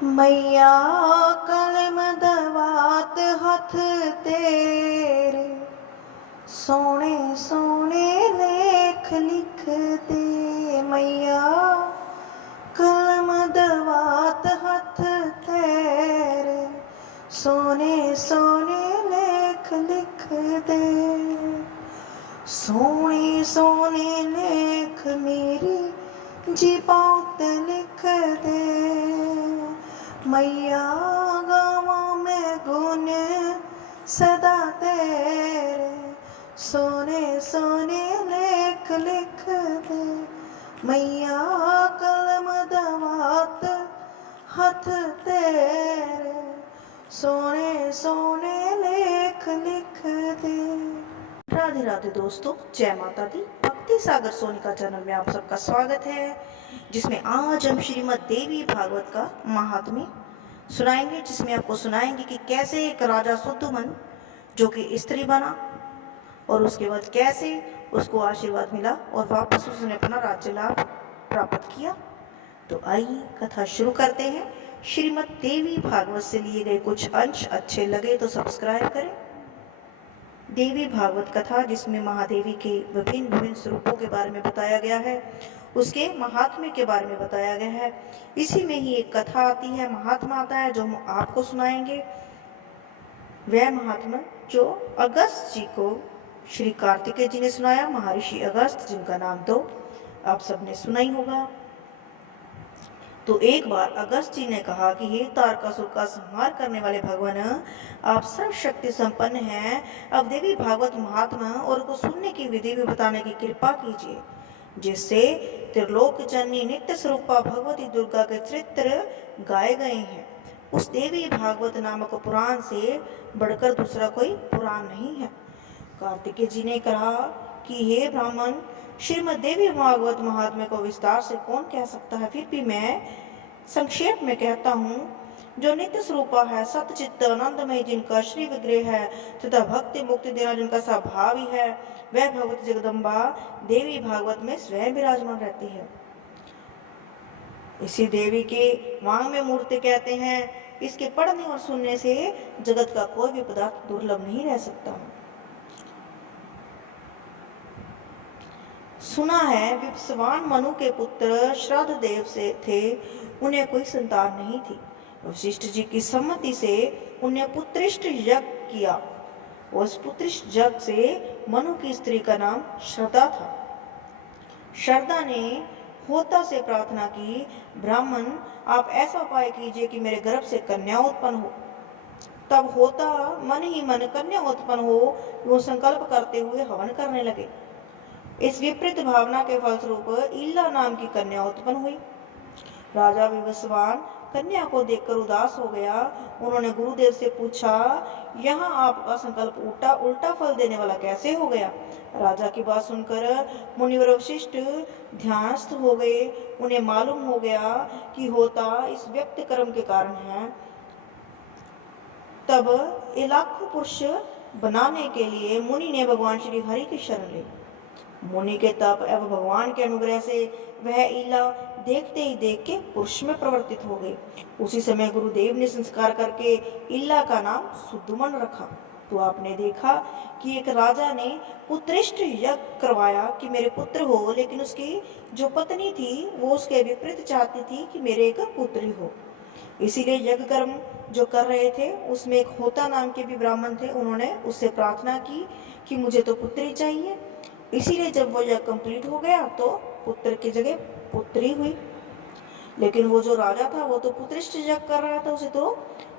मैया कलम दवात हथ तेरे, सोने सोने लेख लिख दे। मैया कलम दवात हथ तेरे, सोने सोने लेख लिख दे। सोने सोने लेख मेरी जी बहुत लिख दे। मैया गाँवों में गुन सदा तेरे, सोने सोने लेख लिख दे। मैया कलम दवात हथ तेरे, सोने सोने लेख लिख दे। राधे राधे दोस्तों, जय माता दी। भक्ति सागर सोनिका चैनल में आप सबका स्वागत है, जिसमें आज हम श्रीमद् देवी भागवत का महात्म्य सुनाएंगे, जिसमें आपको सुनाएंगे कि कैसे एक राजा सुद्धमन जो कि स्त्री बना और उसके बाद कैसे उसको आशीर्वाद मिला और वापस उसने अपना राज्य लाभ प्राप्त किया। तो आइए कथा शुरू करते हैं। श्रीमद् देवी भागवत से लिए गए कुछ अंश अच्छे लगे तो सब्सक्राइब करें। देवी भागवत कथा, जिसमें महादेवी के विभिन्न विभिन्न स्वरूपों के बारे में बताया गया है, उसके महात्म्य के बारे में बताया गया है। इसी में ही एक कथा आती है, महात्मा आता है, जो हम आपको सुनाएंगे। वह महात्मा जो अगस्त जी को श्री कार्तिकेय जी ने सुनाया, महर्षि अगस्त, जिनका नाम तो आप सबने सुना ही होगा। तो एक बार अगस्त जी ने कहा कि हे तारकासुर का संहार करने वाले भगवान, आप सर्वशक्ति संपन्न हैं। अब देवी भागवत महात्मा और को सुनने की विधि भी बताने की कृपा कीजिए, जिससे त्रिलोक जननी नित्य स्वरूपा भगवती दुर्गा के चरित्र गाए गए हैं। उस देवी भागवत नामक पुराण से बढ़कर दूसरा कोई पुराण नहीं है। कार्तिकेय जी ने कहा कि हे ब्राह्मण, श्रीमद् देवी भागवत महात्म्य को विस्तार से कौन कह सकता है, फिर भी मैं संक्षेप में कहता हूँ। जो नित्य स्वरूपा है, सतचित्त आनंदमय, जिनका श्री विग्रह है तथा भक्ति मुक्ति देना जिनका स्वभाव ही है, वह भगवती जगदम्बा देवी भागवत में स्वयं विराजमान रहती है। इसी देवी के वांग में मूर्ति कहते हैं। इसके पढ़ने और सुनने से जगत का कोई भी पदार्थ दुर्लभ नहीं रह सकता। सुना है विवस्वान मनु के पुत्र श्राद्ध देव से थे, उन्हें कोई संतान नहीं थी। वशिष्ठ जी की सम्मति से उन्हें पुत्रिष्ट यज्ञ किया। उस पुत्रिष्ट यज्ञ से मनु की स्त्री का नाम श्रद्धा था। श्रद्धा ने होता से प्रार्थना की, ब्राह्मण आप ऐसा उपाय कीजिए कि मेरे गर्भ से कन्या उत्पन्न हो। तब होता मन ही मन कन्या उत्पन्न हो, वो संकल्प करते हुए हवन करने लगे। इस विपरीत भावना के फलस्वरूप इल्ला नाम की कन्या उत्पन्न हुई। राजा विवस्वान कन्या को देखकर उदास हो गया। उन्होंने गुरुदेव से पूछा, यहाँ आपका संकल्प उल्टा फल देने वाला कैसे हो गया? राजा की बात सुनकर मुनिवर वशिष्ठ ध्यानस्थ हो गए। उन्हें मालूम हो गया कि होता इस व्यक्त कर्म के कारण है। तब लाखों पुरुष बनाने के लिए मुनि ने भगवान श्री हरि की शरण ली। मुनि के तप एवं भगवान के अनुग्रह से वह इला देखते ही देख के पुरुष में परिवर्तित हो गई। उसी समय गुरुदेव ने संस्कार करके इला का नाम सुद्धमन रखा। तो आपने देखा कि एक राजा ने पुत्रिष्ट यज्ञ करवाया कि मेरे पुत्र हो, लेकिन उसकी जो पत्नी थी वो उसके विपरीत चाहती थी कि मेरे एक पुत्री हो। इसीलिए यज्ञ कर्म जो कर रहे थे उसमें एक होता नाम के भी ब्राह्मण थे। उन्होंने उससे प्रार्थना की कि मुझे तो पुत्री चाहिए। इसीलिए जब वो यज्ञ कंप्लीट हो गया तो पुत्र की जगह पुत्री हुई। लेकिन वो जो राजा था वो तो पुत्रिष्ट यज्ञ कर रहा था, उसे तो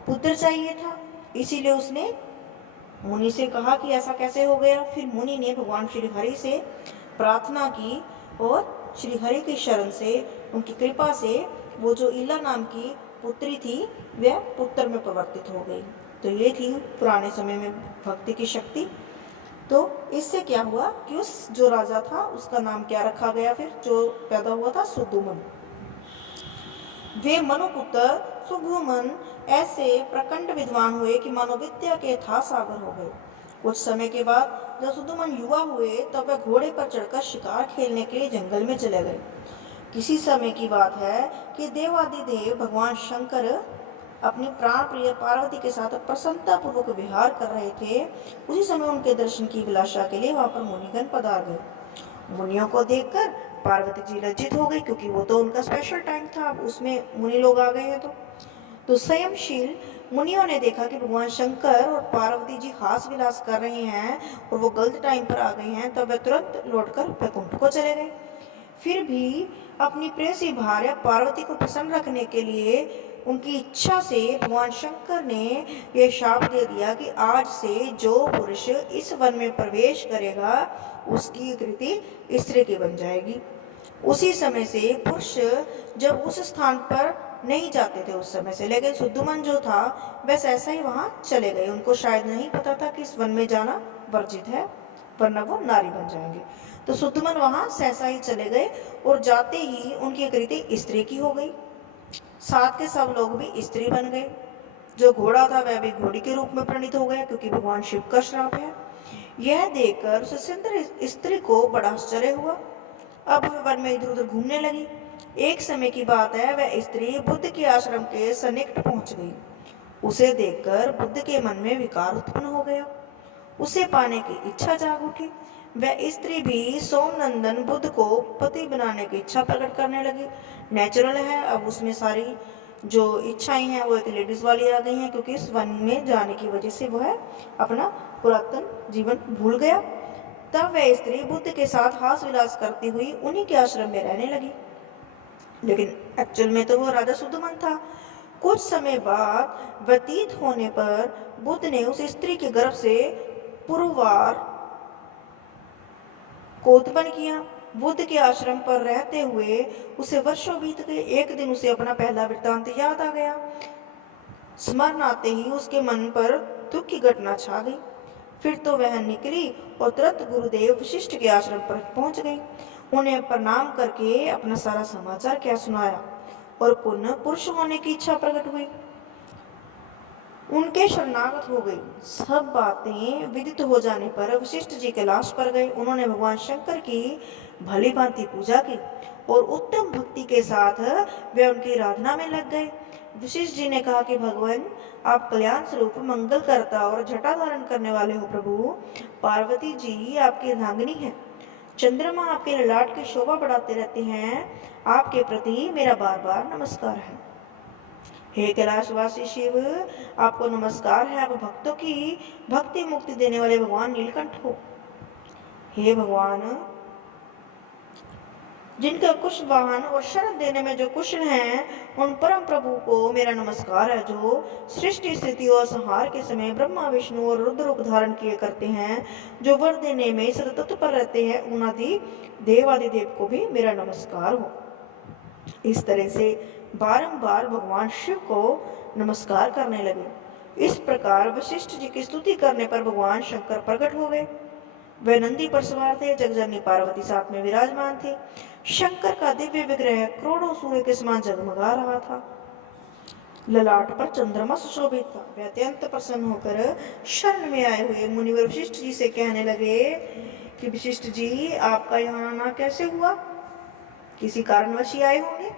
पुत्र चाहिए था। इसीलिए उसने मुनि से कहा कि ऐसा कैसे हो गया। फिर मुनि ने भगवान श्री हरि से प्रार्थना की और श्री हरि की शरण से, उनकी कृपा से वो जो इला नाम की पुत्री थी वह पुत्र में परिवर्तित हो गई। तो ये थी पुराने समय में भक्ति की शक्ति। तो इससे क्या हुआ कि उस जो राजा था उसका नाम क्या रखा गया, फिर जो पैदा हुआ था सुद्धमन। वे मनुपुत्र सुद्धमन ऐसे प्रकंड विद्वान हुए कि मनोविद्या के था सागर हो गए। कुछ समय के बाद जब सुद्धमन युवा हुए तब वह घोड़े पर चढ़कर शिकार खेलने के लिए जंगल में चले गए। किसी समय की बात है कि देवादिदेव भगवान शंकर अपनी प्राण प्रिय पार्वती के साथ प्रसन्नता पूर्वक विहार कर रहे थे, उसी समय उनके दर्शन की अभिलाषा के लिए वहां पर मुनिगण पधार गए। मुनियों को देखकर पार्वती जी लज्जित हो गई, क्योंकि वो तो उनका स्पेशल टाइम था, अब उसमें मुनि लोग आ गए हैं। तो संयमशील मुनियों ने देखा कि भगवान शंकर और पार्वती जी हास विलास कर रहे हैं और वो गलत टाइम पर आ गए हैं, तब वे तुरंत लौटकर वैकुंठ को चले गए। फिर भी अपनी प्रेयसी भार्या पार्वती को प्रसन्न रखने के लिए उनकी इच्छा से भगवान शंकर ने यह शाप दे दिया कि आज से जो पुरुष इस वन में प्रवेश करेगा उसकी कृति स्त्री की बन जाएगी। उसी समय से पुरुष जब उस स्थान पर नहीं जाते थे उस समय से, लेकिन सुद्धमन जो था वैसे ऐसा ही वहां चले गए। उनको शायद नहीं पता था कि इस वन में जाना वर्जित है, वरना वो नारी बन जाएंगे। तो सुद्धमन वहां सहसा ही चले गए और जाते ही उनकी कृति स्त्री की हो गई। साथ के सब लोग भी स्त्री बन गए। जो घोड़ा था वह भी घोड़ी के रूप में परिणित हो गया, क्योंकि भगवान शिव का श्राप है। यह देखकर उस सुंदर स्त्री को बड़ा आश्चर्य हुआ। अब वन में इधर उधर घूमने लगी। एक समय की बात है, वह स्त्री बुद्ध के आश्रम के सन्निकट पहुंच गई। उसे देखकर बुद्ध के मन में विकार उत्पन्न हो गया, उसे पाने की इच्छा जाग उठी। वह स्त्री भी सोमनंदन बुद्ध को पति बनाने की इच्छा प्रकट करने लगी। नेचुरल है, अब उसमें सारी जो इच्छाएं हैं वो एक लेडीज वाली आ गई हैं, क्योंकि इस वन में जाने की वजह से वह अपना पुरातन जीवन भूल गया। तब वह स्त्री बुद्ध के साथ हास विलास करती हुई उन्हीं के आश्रम में रहने लगी, लेकिन एक्चुअल में तो वो राजा सुद्धमन था। कुछ समय बाद व्यतीत होने पर बुद्ध ने उस स्त्री के गर्भ से पुरुवार को उत्पन्न किया। बुद्ध के आश्रम पर रहते हुए उसे वर्षों बीत गए। एक दिन उसे अपना पहला वृत्तांत याद आ गया। स्मरण आते ही उसके मन पर दुख की घटना छा गई। फिर तो वह निकली और तुरंत गुरुदेव वशिष्ठ के आश्रम पर पहुंच गई। उन्हें प्रणाम करके अपना सारा समाचार क्या सुनाया और पुनः पुरुष होने की इच्छा प्रकट हुई। उनके शरणागत हो गई। सब बातें विदित हो जाने पर वशिष्ठ जी कैलाश पर गए। उन्होंने भगवान शंकर की भली भांति पूजा की और उत्तम भक्ति के साथ वे उनकी आराधना में लग गए। वशिष्ठ जी ने कहा कि भगवान, आप कल्याण स्वरूप मंगल करता और जटा धारण करने वाले हो प्रभु। पार्वती जी आपकी अर्धांगिनी है, चंद्रमा आपके ललाट की शोभा बढ़ाते रहते हैं। आपके प्रति मेरा बार बार नमस्कार है। हे कैलाशवासी शिव, आपको नमस्कार है। आप भक्तों की भक्ति मुक्ति देने वाले भगवान नीलकंठ हो। हे भगवान, जिनका कुश वाहन और शरण देने में जो कुशल हैं, उन परम प्रभु को मेरा नमस्कार है, जो सृष्टि स्थिति और संहार के समय ब्रह्मा विष्णु और रुद्र रूप धारण किए करते हैं, जो वर देने में सतत पर रहते हैं, उनादि देवादिदेव को भी मेरा नमस्कार हो। इस तरह से बारंबार भगवान शिव को नमस्कार करने लगे। इस प्रकार वशिष्ठ जी की स्तुति करने पर भगवान शंकर प्रकट हो गए। वे नंदी पर सवार थे, जगजननी पार्वती साथ में विराजमान थे। शंकर का दिव्य विग्रह करोड़ों सूर्य के समान जगमगा रहा था। ललाट पर चंद्रमा सुशोभित था। वे अत्यंत प्रसन्न होकर शरण में आए हुए मुनिवर वशिष्ठ जी से कहने लगे कि वशिष्ठ जी, आपका यहाँ आना कैसे हुआ? किसी कारणवश ही आए होंगे,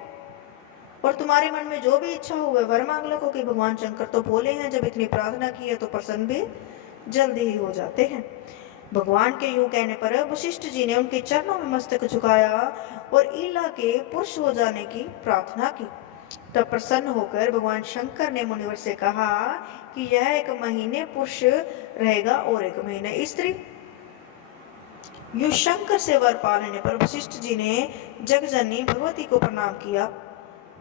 और तुम्हारे मन में जो भी इच्छा हो वह वर मांग लो, क्योंकि भगवान शंकर तो बोले हैं जब इतनी प्रार्थना की है तो प्रसन्न भी जल्दी ही हो जाते हैं। भगवान के यूं कहने पर वशिष्ठ जी ने उनके चरणों में मस्तक झुकाया और ईला के पुरुष हो जाने की प्रार्थना की। तब प्रसन्न होकर भगवान शंकर ने मुनिवर से कहा कि यह 1 महीने पुरुष रहेगा और 1 महीने स्त्री। यूं शंकर से वर पा लेने पर वशिष्ठ जी ने जगजननी भगवती को प्रणाम किया।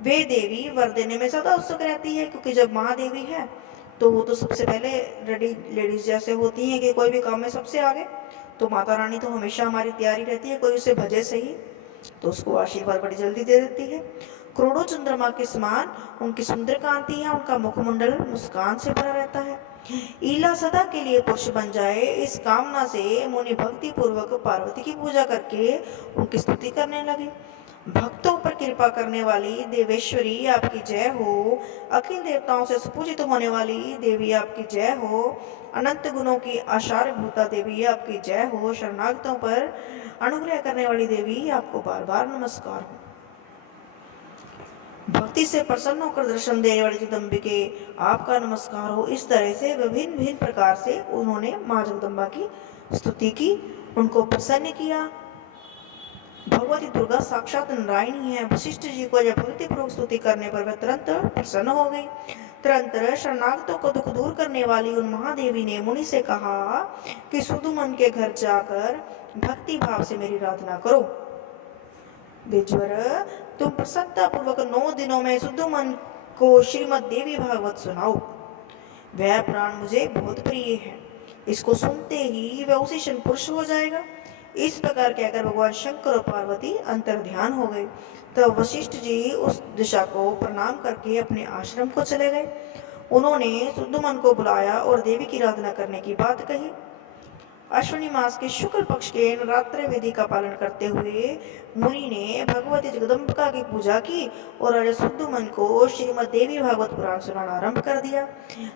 वे देवी वर देने में सदा उत्सुक रहती है, क्योंकि जब महादेवी है तो वो तो सबसे पहले रेडी लेडीज जैसे होती हैं कि कोई भी काम में सबसे आगे। तो माता रानी तो हमेशा हमारी तैयारी रहती है, कोई उसे भजे सही तो उसको आशीर्वाद बड़ी जल्दी दे देती है। करोड़ों चंद्रमा के समान उनकी सुंदर कांति है, उनका मुखमंडल मुस्कान से भरा रहता है। ईला सदा के लिए पुरुष बन जाए, इस कामना से मुनि भक्ति पूर्वक पार्वती की पूजा करके उनकी स्तुति करने लगे। भक्तों पर कृपा करने वाली देवेश्वरी आपकी जय हो। अखिल देवताओं से सुपूजित होने वाली देवी आपकी जय हो। अनंत गुणों की आचार्य भूता देवी आपकी जय हो। शरणागतों पर अनुग्रह करने वाली देवी आपको बार बार नमस्कार हो। भक्ति से प्रसन्न होकर दर्शन देने वाली जगदम्बिके आपका नमस्कार हो। इस तरह से विभिन्न विभिन्न प्रकार से उन्होंने माँ जगदम्बा की स्तुति की, उनको प्रसन्न किया। भगवती दुर्गा साक्षात नारायणी है। वशिष्ठ जी को जब भक्ति पूर्वक स्तुति करने पर वह तुरंत प्रसन्न हो गई। तुरंत शरणागतों को दुख दूर करने वाली उन महादेवी ने मुनि से कहा कि सुदुमन के घर जाकर भक्ति भाव से मेरी आराधना करो। द्विजवर, तुम प्रसन्नता पूर्वक 9 दिनों में सुदुमन को श्रीमद् देवी भागवत सुनाओ। वह पुराण मुझे बहुत प्रिय है, इसको सुनते ही वह उसी क्षण पुरुष हो जाएगा। इस प्रकार कहकर भगवान शंकर और पार्वती अंतर ध्यान हो गए। तब वशिष्ठ जी उस दिशा को प्रणाम करके अपने आश्रम को चले गए। उन्होंने सुदुमन को बुलाया और देवी की आराधना करने की बात कही। अश्विनी मास के शुक्ल पक्ष के नवरात्र विधि का पालन करते हुए मुनि ने भगवती जगदम्बिका की पूजा की और राजा सुदुमन को श्रीमद् देवी भागवत पुराण सुनाना आरंभ कर दिया।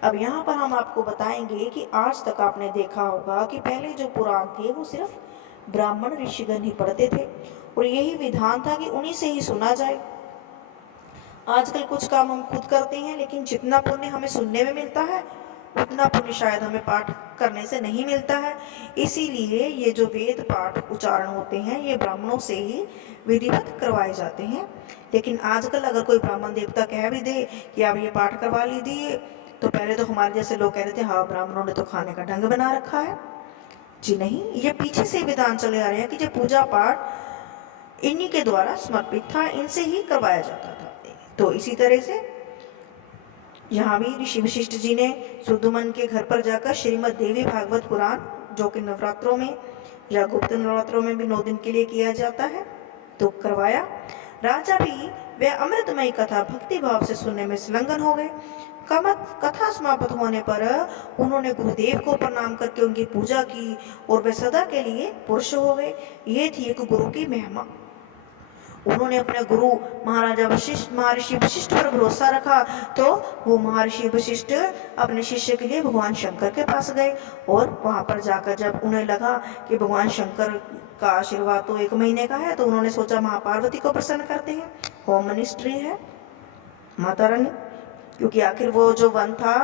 अब यहाँ पर हम आपको बताएंगे कि आज तक आपने देखा होगा कि पहले जो पुराण थे वो सिर्फ ब्राह्मण ऋषिगण ही पढ़ते थे और यही विधान था कि उन्हीं से ही सुना जाए। आजकल कुछ काम हम खुद करते हैं, लेकिन जितना पुण्य हमें सुनने में मिलता है उतना पुण्य शायद हमें पाठ करने से नहीं मिलता है। इसीलिए ये जो वेद पाठ उच्चारण होते हैं ये ब्राह्मणों से ही विधिवत करवाए जाते हैं। लेकिन आजकल अगर कोई ब्राह्मण देवता कह भी दे कि आप ये पाठ करवा लीजिए, तो पहले तो हमारे जैसे लोग कहते थे हाँ ब्राह्मणों ने तो खाने का ढंग बना रखा है। जी नहीं, ये पीछे से विधान चले आ रहे हैं कि जो पूजा पाठ इन्हीं के द्वारा समर्पित था, इनसे ही करवाया जाता था। तो इसी तरह से यहाँ भी ऋषि वशिष्ठ जी ने सुदुमन के घर पर जाकर श्रीमद् देवी भागवत पुराण, जो कि नवरात्रों में या गुप्त नवरात्रों में भी 9 दिन के लिए किया जाता है, तो करवाया। राजा भी वह अमृतमयी कथा भक्ति भाव से सुनने में संलग्न हो गए। कथा समाप्त होने पर उन्होंने गुरुदेव को प्रणाम करके उनकी पूजा की और वे सदा के लिए पुरुष हो गए। ये थी एक गुरु की महिमा। उन्होंने अपने गुरु महाराजा वशिष्ठ महर्षि वशिष्ठ पर भरोसा रखा, तो वो महर्षि वशिष्ठ अपने शिष्य के लिए भगवान शंकर के पास गए और वहां पर जाकर जब उन्हें लगा कि भगवान शंकर का आशीर्वाद तो 1 महीने का है, तो उन्होंने सोचा महापार्वती को प्रसन्न करते हैं। होम मिनिस्ट्री है माता रानी, क्योंकि आखिर वो जो वन था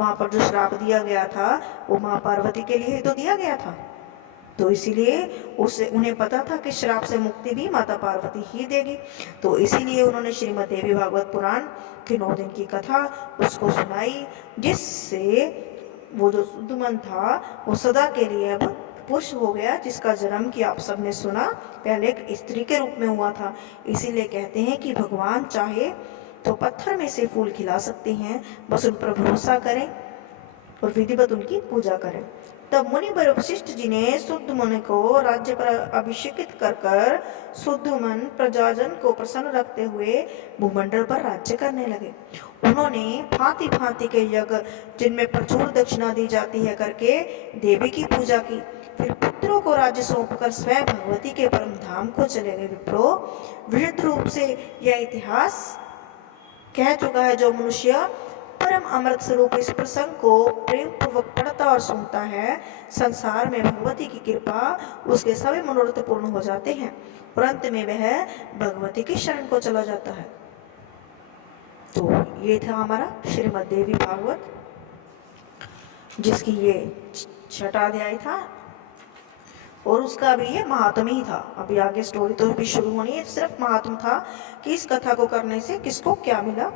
वहां पर जो श्राप दिया गया था वो महापार्वती के लिए ही तो दिया गया था। तो इसीलिए उन्हें पता था कि श्राप से मुक्ति भी माता पार्वती ही देगी। तो इसीलिए उन्होंने श्रीमद् देवी भागवत पुराण के 9 दिन की कथा उसको सुनाई, जिससे वो जो सुदुमन था वो सदा के लिए अब पुरुष हो गया, जिसका जन्म की आप सबने सुना पहले एक स्त्री के रूप में हुआ था। इसीलिए कहते हैं कि भगवान चाहे तो पत्थर में से फूल खिला सकते हैं, बस उन पर भरोसा करें और विधिवत उनकी पूजा करें। तब मुनि वर वशिष्ठ जी ने सुदुमन को राज्य पर अभिषेकित कर सुदुमन प्रजाजन को प्रसन्न रखते हुए भूमंडल पर राज्य करने लगे। उन्होंने भांति भांति के यज्ञ जिनमें प्रचुर दक्षिणा दी जाती है करके देवी की पूजा की। फिर पुत्रों को राज्य सौंपकर स्वयं भगवती के परम धाम को चले गए। विप्रो, विविध रूप से यह इतिहास कह चुका है, जो मनुष्य परम अमृत स्वरूप इस प्रसंग को प्रेम पूर्वक पढ़ता और सुनता है, संसार में भगवती की कृपा उसके सभी मनोरथ पूर्ण हो जाते हैं और अंत में वह भगवती की शरण को चला जाता है। तो ये था हमारा श्रीमद् देवी भागवत, जिसकी ये 6वां अध्याय था और उसका भी ये महात्म ही था। अभी आगे स्टोरी तो भी शुरू होनी है, सिर्फ महात्म था कि इस कथा को करने से किसको क्या मिला।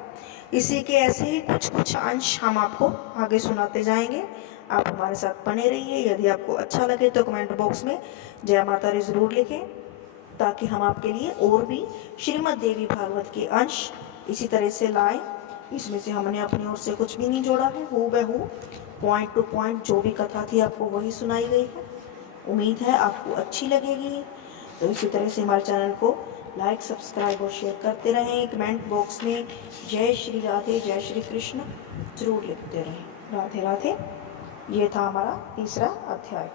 इसी के ऐसे ही कुछ कुछ अंश हम आपको आगे सुनाते जाएंगे। आप हमारे साथ बने रहिए। यदि आपको अच्छा लगे तो कमेंट बॉक्स में जय माता दी जरूर लिखें, ताकि हम आपके लिए और भी श्रीमद् देवी भागवत के अंश इसी तरह से लाएं। इसमें से हमने अपनी ओर से कुछ भी नहीं जोड़ा है, हूबहू पॉइंट टू पॉइंट जो भी कथा थी आपको वही सुनाई गई है। उम्मीद है आपको अच्छी लगेगी। तो इसी तरह से हमारे चैनल को लाइक, सब्सक्राइब और शेयर करते रहें। कमेंट बॉक्स में जय श्री राधे, जय श्री कृष्ण जरूर लिखते रहें। राधे राधे। ये था हमारा 3रा अध्याय।